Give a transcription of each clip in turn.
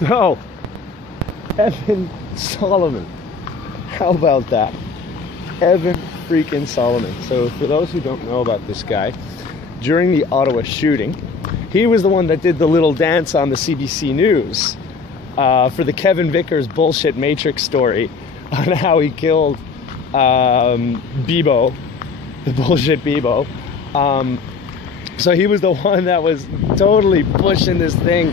So, Evan Solomon. How about that? Evan freaking Solomon. So for those who don't know about this guy, during the Ottawa shooting, he was the one that did the little dance on the CBC News for the Kevin Vickers bullshit Matrix story on how he killed Bebo, the bullshit Bebo. So he was the one that was totally pushing this thing.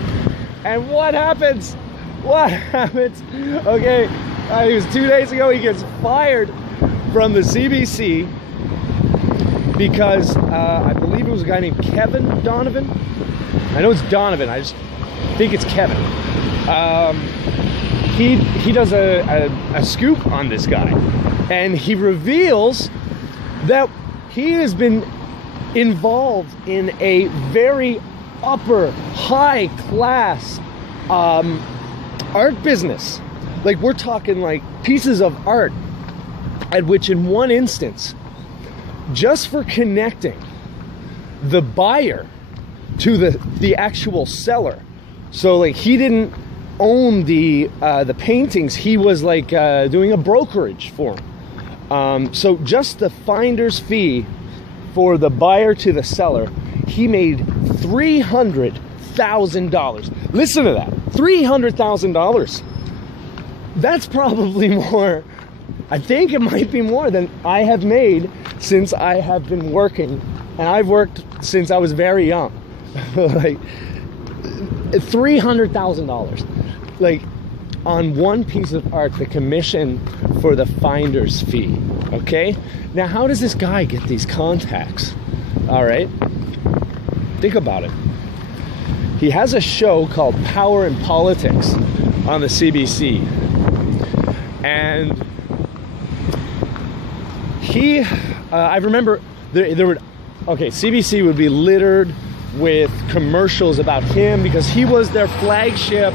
And what happens? What happens? Okay, it was 2 days ago, he gets fired from the CBC because I believe it was a guy named Kevin Donovan. I know it's Donovan, I just think it's Kevin. He does a scoop on this guy, and he reveals that he has been involved in a very upper high class art business. Like, we're talking like pieces of art, at which in one instance, just for connecting the buyer to the actual seller, so like he didn't own the paintings, he was like doing a brokerage for him. So just the finder's fee for the buyer to the seller, he made $300,000. Listen to that, $300,000. That's probably more, I think it might be more than I have made since I have been working. And I've worked since I was very young. Like, $300,000. Like, on one piece of art, the commission for the finder's fee. Okay? Now, how does this guy get these contacts? All right? Think about it. He has a show called Power and Politics on the CBC. And he, I remember there would, okay, CBC would be littered with commercials about him because he was their flagship,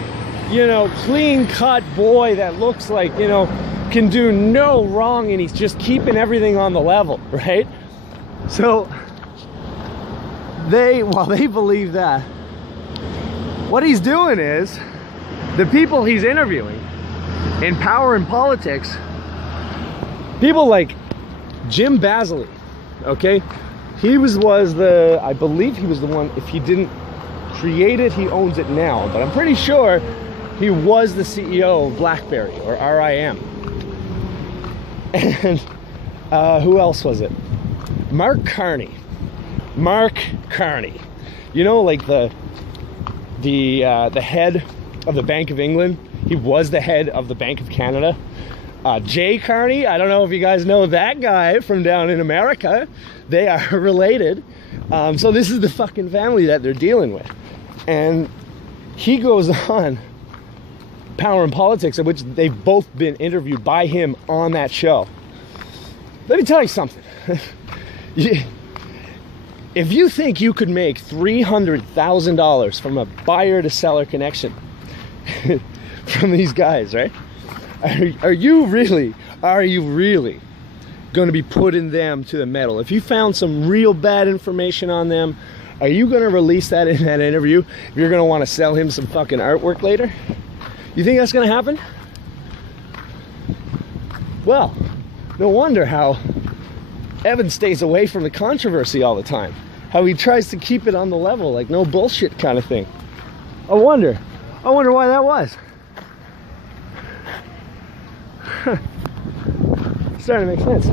you know, clean-cut boy that looks like, you know, can do no wrong, and he's just keeping everything on the level, right? So while they believe that, what he's doing is, the people he's interviewing in Power and Politics, people like Jim Basley, okay? He was the, I believe he was the one, if he didn't create it, he owns it now, but I'm pretty sure he was the CEO of BlackBerry, or RIM. And who else was it? Mark Carney. Mark Carney. You know, like the head of the Bank of England. He was the head of the Bank of Canada. Jay Carney, I don't know if you guys know that guy from down in America. They are related. So this is the fucking family that they're dealing with. And he goes on Power and Politics, in which they've both been interviewed by him on that show. Let me tell you something. If you think you could make $300,000 from a buyer to seller connection from these guys, right? Are you really going to be putting them to the metal? If you found some real bad information on them, are you going to release that in that interview? If you're going to want to sell him some fucking artwork later? You think that's going to happen? Well, no wonder how Evan stays away from the controversy all the time. How he tries to keep it on the level, like no bullshit kind of thing. I wonder why that was. Starting to make sense.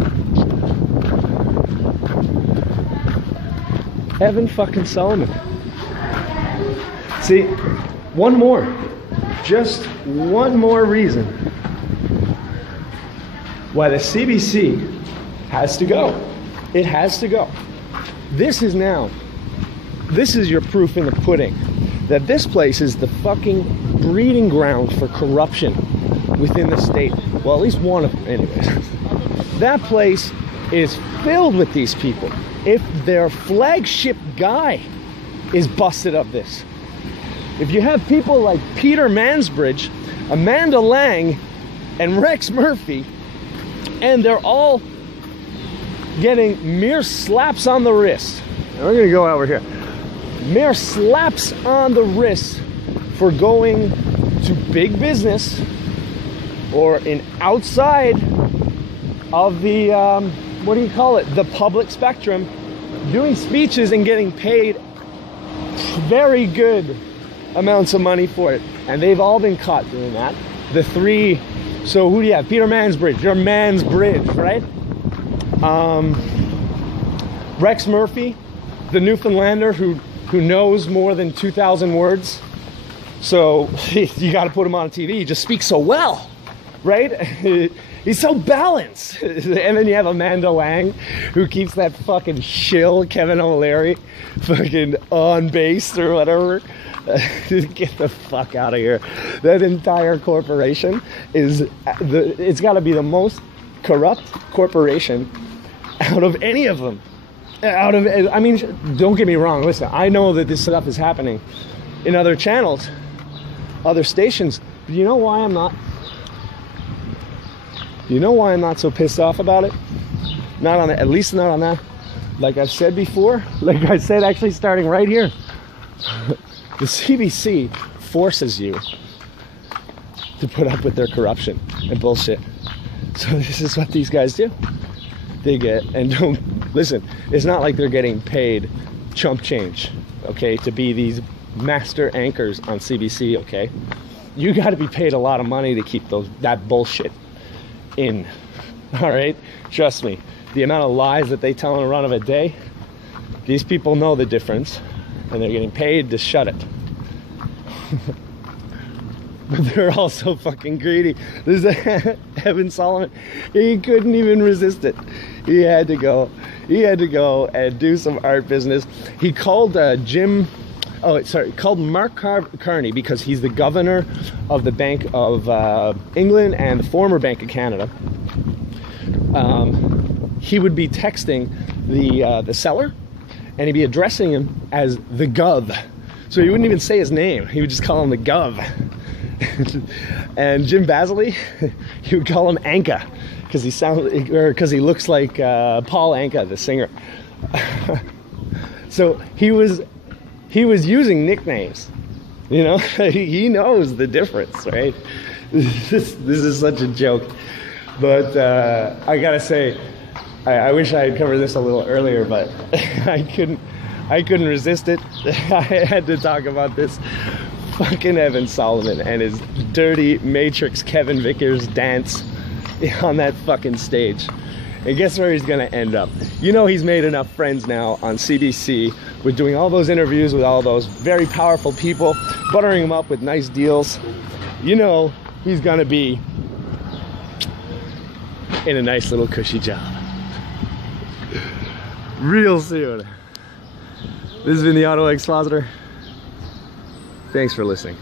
Evan fucking Solomon. See, just one more reason why the CBC has to go. It has to go. This is your proof in the pudding that this place is the fucking breeding ground for corruption within the state. Well, at least one of them, anyways. That place is filled with these people. If their flagship guy is busted of this, if you have people like Peter Mansbridge, Amanda Lang, and Rex Murphy, and they're all getting mere slaps on the wrist. And we're gonna go over here. Mere slaps on the wrist for going to big business or in outside of the, what do you call it? The public spectrum, doing speeches and getting paid very good amounts of money for it. And they've all been caught doing that. The three, so who do you have? Peter Mansbridge, your Mansbridge, right? Rex Murphy, the Newfoundlander who knows more than 2,000 words. So you got to put him on TV. He just speaks so well, right? He's so balanced. And then you have Amanda Wang, who keeps that fucking shill Kevin O'Leary fucking on base or whatever. Get the fuck out of here. That entire corporation is, it's got to be the most corrupt corporation out of any of them. I mean, don't get me wrong. Listen, I know that this stuff is happening in other channels, other stations. But you know why I'm not? You know why I'm not so pissed off about it? Not on it, at least not on that. Like I've said before, like I said actually starting right here, the CBC forces you to put up with their corruption and bullshit. So this is what these guys do. They get, and don't, listen, it's not like they're getting paid chump change, okay, to be these master anchors on CBC, okay? You got to be paid a lot of money to keep that bullshit in, all right? Trust me, the amount of lies that they tell in a run of a day, these people know the difference, and they're getting paid to shut it. But they're also fucking greedy. There's Evan Solomon, he couldn't even resist it. He had to go and do some art business. He called called Mark Carney, because he's the governor of the Bank of England and the former Bank of Canada. He would be texting the seller, and he'd be addressing him as the Gov. So he wouldn't even say his name. He would just call him the Gov. And Jim Basley, he would call him Anka, because he looks like Paul Anka, the singer. So he was using nicknames, you know. He knows the difference, right? This is such a joke. But I gotta say, I wish I had covered this a little earlier, but I couldn't resist it. I had to talk about this fucking Evan Solomon and his dirty Matrix Kevin Vickers dance on that fucking stage. And guess where he's gonna end up? You know, he's made enough friends now on CBC with doing all those interviews with all those very powerful people, buttering him up with nice deals. You know, he's gonna be in a nice little cushy job real soon. This has been the Auto Expositor. Thanks for listening.